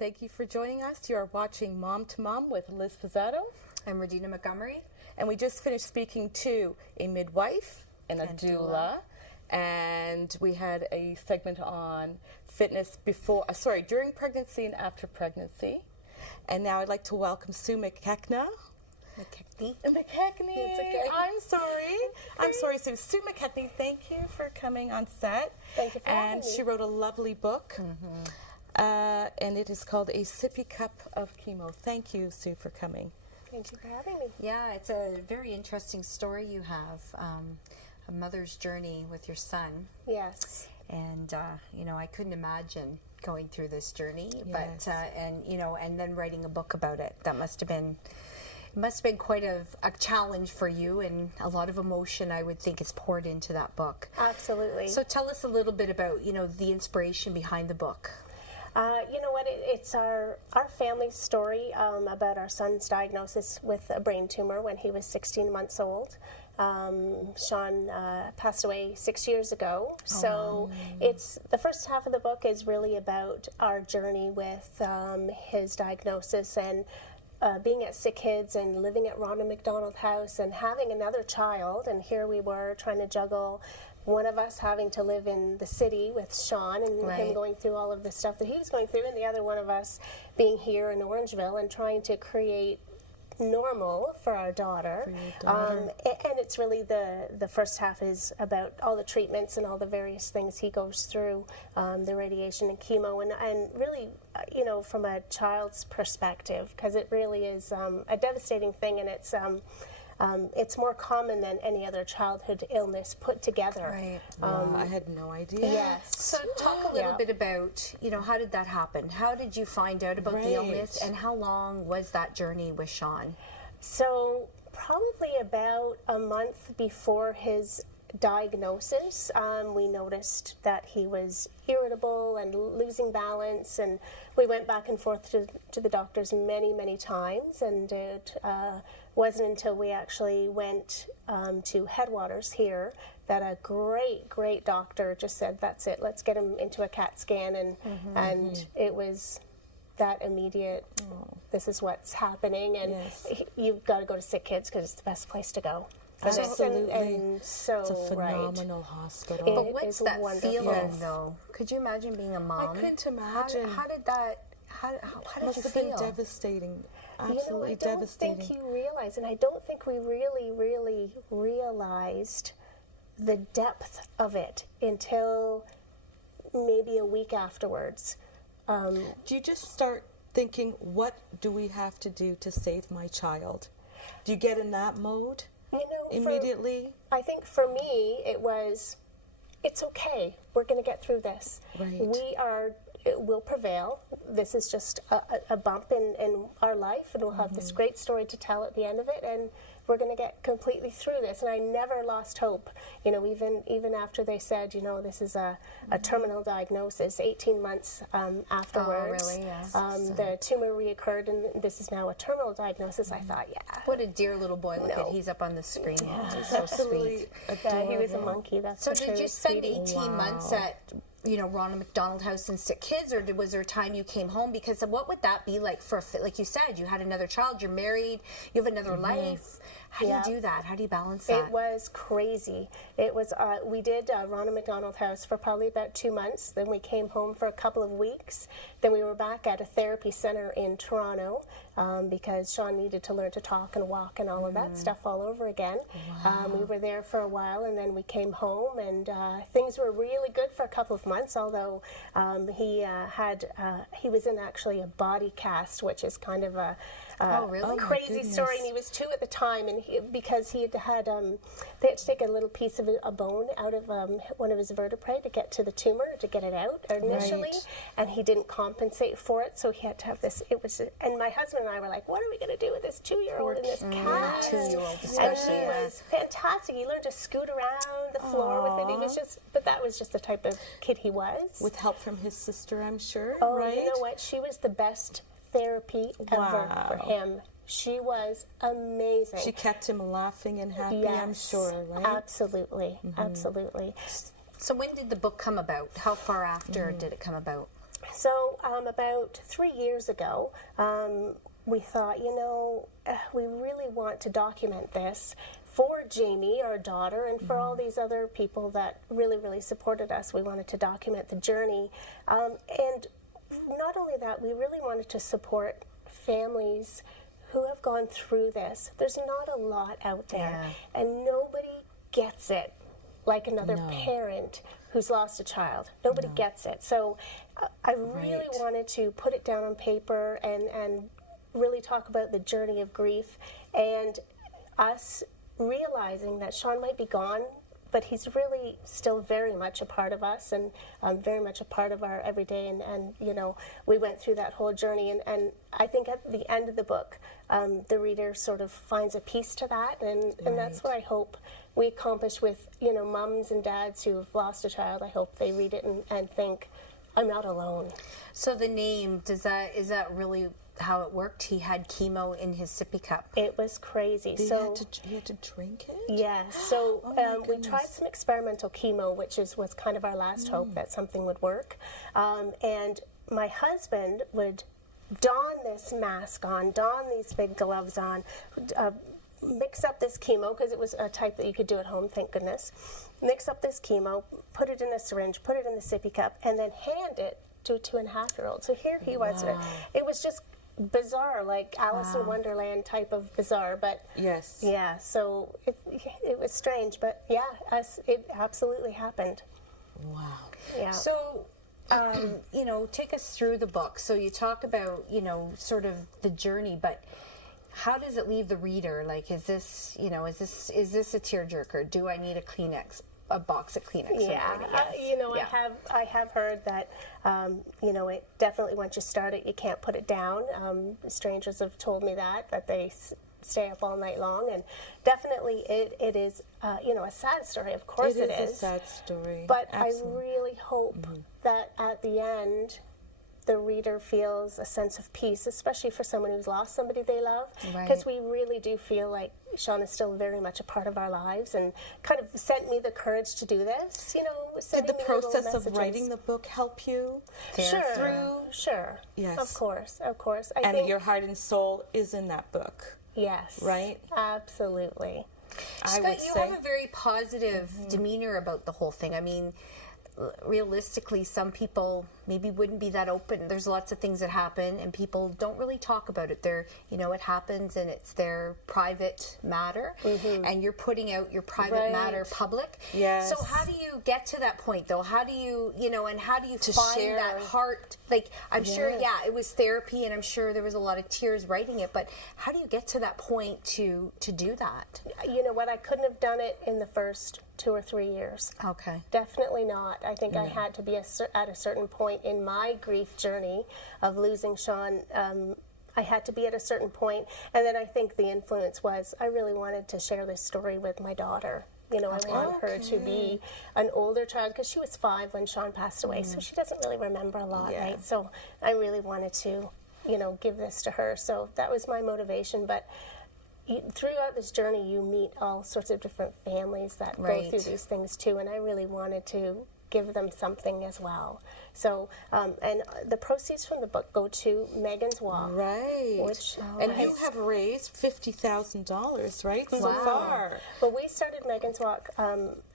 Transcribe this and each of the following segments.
Thank you for joining us. You are watching Mom to Mom with Liz Pizzato. I'm Regina Montgomery. And we just finished speaking to a midwife and a doula. And we had a segment on fitness during pregnancy and after pregnancy. And now I'd like to welcome Sue McKechnie. McKechnie. It's okay. I'm sorry, Sue. Sue McKechnie, thank you for coming on set. Thank you for having me. And she wrote a lovely book. And it is called A Sippy Cup of Chemo. Thank you, Sue, for coming. Thank you for having me. Yeah, it's a very interesting story you have, a mother's journey with your son. Yes. And, I couldn't imagine going through this journey, Yes. and then writing a book about it. That must have been quite a challenge for you, and a lot of emotion, I would think, is poured into that book. Absolutely. So tell us a little bit about, the inspiration behind the book. You know what? It's our family story about our son's diagnosis with a brain tumor when he was 16 months old. Shawn passed away 6 years ago. So it's the first half of the book is really about our journey with his diagnosis and being at Sick Kids and living at Ronald McDonald House and having another child. And here we were trying to juggle one of us having to live in the city with Shawn and him going through all of the stuff that he was going through, and the other one of us being here in Orangeville and trying to create normal for our daughter. And it's really the first half is about all the treatments and all the various things he goes through, the radiation and chemo, and really, from a child's perspective, because it really is a devastating thing, and it's more common than any other childhood illness put together. Right. I had no idea. Yes. So talk a little bit about, how did that happen? How did you find out about the illness, and how long was that journey with Shawn? So probably about a month before his diagnosis, we noticed that he was irritable and losing balance, and we went back and forth to the doctors many, many times, and it wasn't until we actually went to Headwaters here that a great doctor just said, that's it, let's get him into a CAT scan, and it was that immediate, this is what's happening, and you've got to go to Sick Kids because it's the best place to go. Absolutely. And so, it's a phenomenal hospital. But what's that feeling, Yes. though? Could you imagine being a mom? I couldn't imagine. How did that, how did Must you have feel? been devastating. Absolutely devastating. I don't think you realize, and I don't think we really realized the depth of it until maybe a week afterwards. Do you just start thinking, what do we have to do to save my child? Do you get in that mode immediately? I think for me, it was, it's okay. We're going to get through this. Right. It will prevail. This is just a bump in our life, and we'll have this great story to tell at the end of it, and we're going to get completely through this. And I never lost hope. Even after they said, this is a terminal diagnosis, 18 months afterwards, really? Yes. The tumor reoccurred, and this is now a terminal diagnosis. I thought, What a dear little boy. Look at, he's up on the screen. He's so Absolutely he was a monkey. That's So for did sure, you spend sweetie. 18 months at Ronald McDonald House and Sick Kids, or was there a time you came home? Because what would that be like like you said, you had another child, you're married, you have another life. How do you do that? How do you balance that? It was crazy. It was, we did Ronald McDonald House for probably about 2 months. Then we came home for a couple of weeks. Then we were back at a therapy center in Toronto because Shawn needed to learn to talk and walk and all of that stuff all over again. We were there for a while, and then we came home, and things were really good for a couple of months, although he was in actually a body cast, which is kind of a crazy story, and he was 2 at the time, and because they had to take a little piece of a bone out of one of his vertebrae to get to the tumor, to get it out initially, and he didn't compensate for it, so he had to have this. And my husband and I were like, what are we going to do with this 2-year-old in this cast? 2-year-old especially. And it was fantastic. He learned to scoot around the floor with it. He was but that was just the type of kid he was. With help from his sister, I'm sure, right? You know what? She was the best therapy ever for him. She was amazing. She kept him laughing and happy, I'm sure, right? Absolutely. So when did the book come about? How far after did it come about? So about 3 years ago, we thought, we really want to document this for Jamie, our daughter, and for all these other people that really, really supported us. We wanted to document the journey. And not only that, we really wanted to support families who have gone through this. There's not a lot out there, and nobody gets it like another parent who's lost a child. Nobody gets it. So I really wanted to put it down on paper and really talk about the journey of grief and us realizing that Shawn might be gone, but he's really still very much a part of us and very much a part of our everyday. And we went through that whole journey. And I think at the end of the book, the reader sort of finds a piece to that. And that's what I hope we accomplish with, moms and dads who've lost a child. I hope they read it and think, I'm not alone. So the name, is that really how it worked? He had chemo in his sippy cup. It was crazy. He had to drink it? Yeah. So we tried some experimental chemo, which was kind of our last hope that something would work. And my husband would don this mask on, don these big gloves on, mix up this chemo, because it was a type that you could do at home, thank goodness. Mix up this chemo, put it in a syringe, put it in the sippy cup, and then hand it to a 2.5-year-old. So here he was. It was just bizarre, like Alice in Wonderland type of bizarre, but yeah, so it was strange, but it absolutely happened. Wow. Yeah. So take us through the book. So you talk about sort of the journey, but how does it leave the reader? Like, is this a tearjerker? Do I need a box of Kleenex? Yeah, I have heard that it definitely, once you start it, you can't put it down. Strangers have told me that they stay up all night long, and definitely it is a sad story. Of course it is a sad story, but absolutely. I really hope that at the end the reader feels a sense of peace, especially for someone who's lost somebody they love, because we really do feel like Shawn is still very much a part of our lives and kind of sent me the courage to do this. Did the process of writing the book help you? Sure. Yes. Of course. I and think your heart and soul is in that book. Yes. Right? Absolutely. Scott, you have a very positive demeanor about the whole thing. I mean, realistically, some people maybe wouldn't be that open. There's lots of things that happen and people don't really talk about it. It happens and it's their private matter, and you're putting out your private matter public. Yes. So how do you get to that point though? How do you, and how do you find share that heart? Like, I'm sure, it was therapy and I'm sure there was a lot of tears writing it, but how do you get to that point to do that? You know what? I couldn't have done it in the first 2 or 3 years. Okay. Definitely not. I think I had to be at a certain point in my grief journey of losing Shawn. I had to be at a certain point, and then I think the influence was I really wanted to share this story with my daughter. I want her to be an older child, because she was 5 when Shawn passed away, so she doesn't really remember a lot, right? So I really wanted to, give this to her. So that was my motivation, but throughout this journey, you meet all sorts of different families that go through these things too, and I really wanted to give them something as well. So, and the proceeds from the book go to Megan's Walk. Right. You have raised $50,000, right, so far. Well, we started Megan's Walk,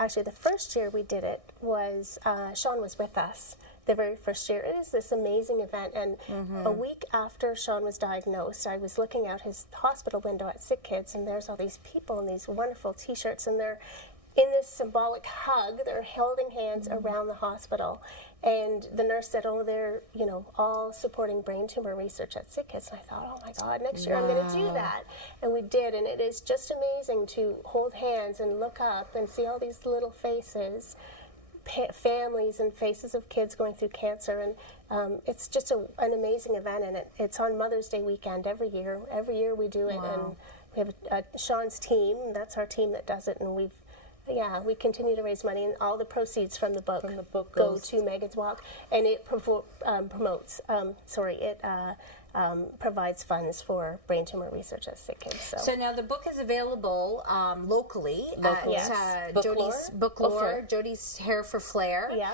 actually the first year we did it was, Shawn was with us. The very first year. It is this amazing event, and a week after Shawn was diagnosed, I was looking out his hospital window at Sick Kids, and there's all these people in these wonderful t-shirts, and they're in this symbolic hug. They're holding hands around the hospital, and the nurse said, they're all supporting brain tumor research at Sick Kids. And I thought, oh my God, next year I'm going to do that. And we did, and it is just amazing to hold hands and look up and see all these little faces, families and faces of kids going through cancer, and it's just an amazing event, and it's on Mother's Day weekend every year. Every year we do it, and we have Shawn's team. That's our team that does it, and we continue to raise money, and all the proceeds from the book go to Megan's Walk, and it promotes. provides funds for brain tumor research at sick kids. So now the book is available locally Yes. at Book Jody's Lore? Book Oh, Lore, sorry. Jody's Hair for Flair. Yeah.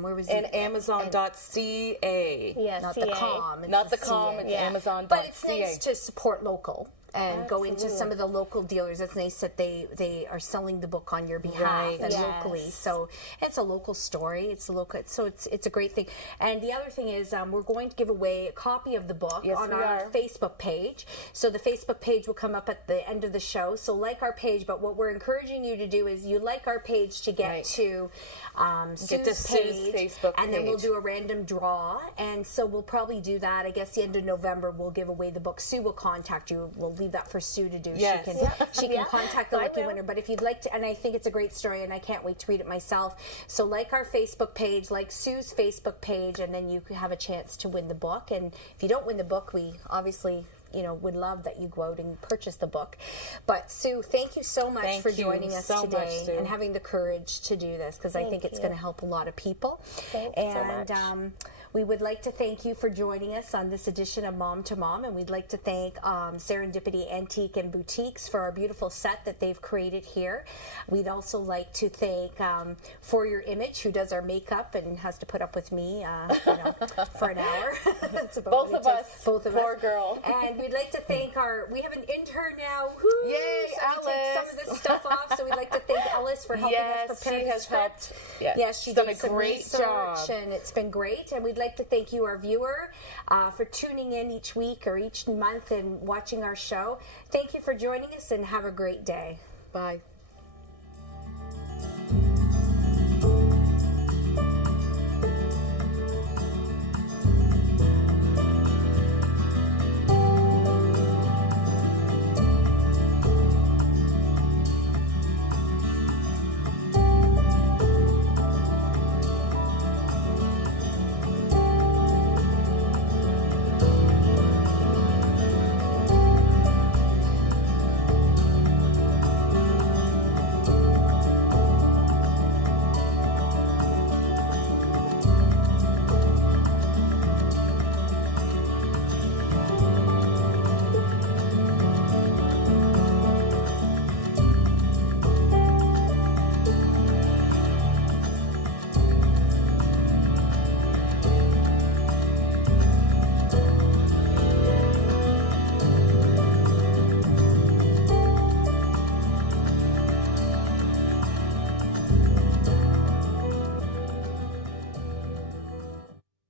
Where was And it? Amazon.ca. Yes, Not CA. the com. It's Not the CA. com, it's Yeah. Amazon.ca. But it's nice to support local and go into Absolutely. some of the local dealers. It's nice that they are selling the book on your behalf Right. and Yes. locally. So it's a local story. It's a local. So it's a great thing. And the other thing is we're going to give away a copy of the book Yes, on we our are. Facebook page. So the Facebook page will come up at the end of the show. So like our page. But what we're encouraging you to do is you like our page to get Right. to Get to Sue's Sue's page, Facebook and then we'll page. do a random draw. And so we'll probably do that. I guess the end of November we'll give away the book. Sue will contact you. We'll leave that for Sue to do. Yes. She can Yeah. contact the I lucky will. winner. But if you'd like to, and I think it's a great story, and I can't wait to read it myself. So like our Facebook page, like Sue's Facebook page, and then you could have a chance to win the book. And if you don't win the book, we obviously would love that you go out and purchase the book. But Sue, thank you so much Thank for you joining us so much, today Sue. and having the courage to do this, because I think it's you. going to help a lot of people. Thanks so much. We would like to thank you for joining us on this edition of Mom to Mom, and we'd like to thank Serendipity Antique and Boutiques for our beautiful set that they've created here. We'd also like to thank For Your Image, who does our makeup and has to put up with me, for an hour. That's about Both what of it us. takes. Both of Poor us. girl. And we'd like to thank we have an intern now. Woo! Yay, so we take some of this stuff off. So we'd like to thank Alice for helping Yes, us prepare she the has script. helped. Yes, Yes, she's did done a some great research, job. and it's been great. And we'd like to thank you, our viewer, for tuning in each week or each month and watching our show. Thank you for joining us, and have a great day. Bye.